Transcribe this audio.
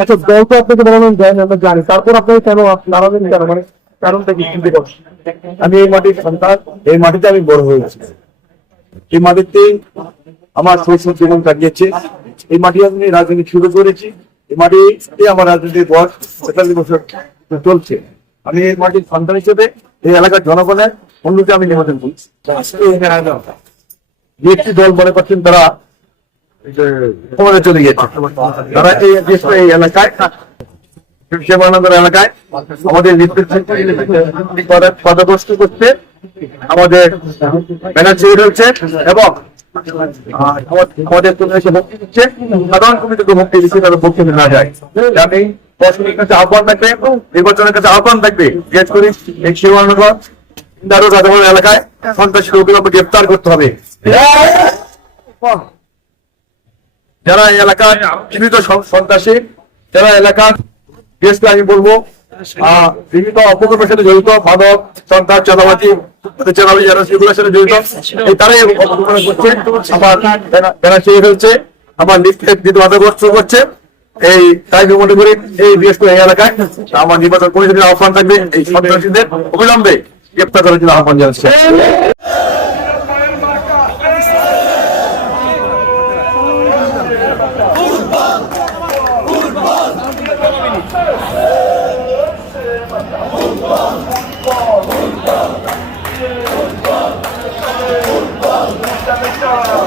আচ্ছা, দল তো আপনাকে বানানো যায় না, আমরা জানি, তারপর আপনাকে কেন দাঁড়াবেন কেন, মানে কারণটা কি? আমি এই মাটির সন্তান, এই মাটিতে আমি বড় হয়েছি, এই মাটিতে আমার শৈশব জীবন কাটিয়েছে, এই মাটি আমি রাজনীতি শুরু করেছি, এই মাটিতে আমার রাজনীতির বয়স ৪৫ বছর চলছে। আমি এই মাটির সন্তান হিসেবে এই এলাকার জনগণের অন্যকে আমি নিবেদন করছি। একটি দল মনে করছেন তারা ক্ষমতা চলে গেছে, তারা এই এলাকায় সেবানগর এলাকায় আমাদের পদগ্রস্ত করছে, আমাদের ব্যানার ছেড়ে ফেলছে এবং আমাদের সাধারণ কমিটিকে মুক্তি দিচ্ছে, তাদের মুক্তি না যায়। আমি প্রশাসনের কাছে আহ্বান থাকবে, নির্বাচনের কাছে আহ্বান থাকবে, বিশেষ করে এই সেবানগর রাজাগঞ্জ এলাকায় সন্ত্রাসী অবিলম্বে গ্রেপ্তার করতে হবে। যারা এই এলাকার চিহ্নিত সন্ত্রাসী, যারা এলাকার বিশেষ করে আমি বলবো বিভিন্ন অপকর্মের সাথে জড়িত, মাদক, সন্ত্রাস, চাঁদাবাজি যারা সেগুলোর সাথে জড়িত, তারাই অপকর্ম করছে, আমার ব্যানার ছেড়ে ফেলছে, আমার লিফলেট দিতে বাধাগ্রস্ত করছে। এই তাই মনে করি এই বিশেষ করে এই এলাকায় আমার নির্বাচন কমিশনের আহ্বান থাকবে, এই সন্ত্রাসীদের অবিলম্বে গ্রেপ্তার করার জন্য আহ্বান জানাচ্ছে। Let's go.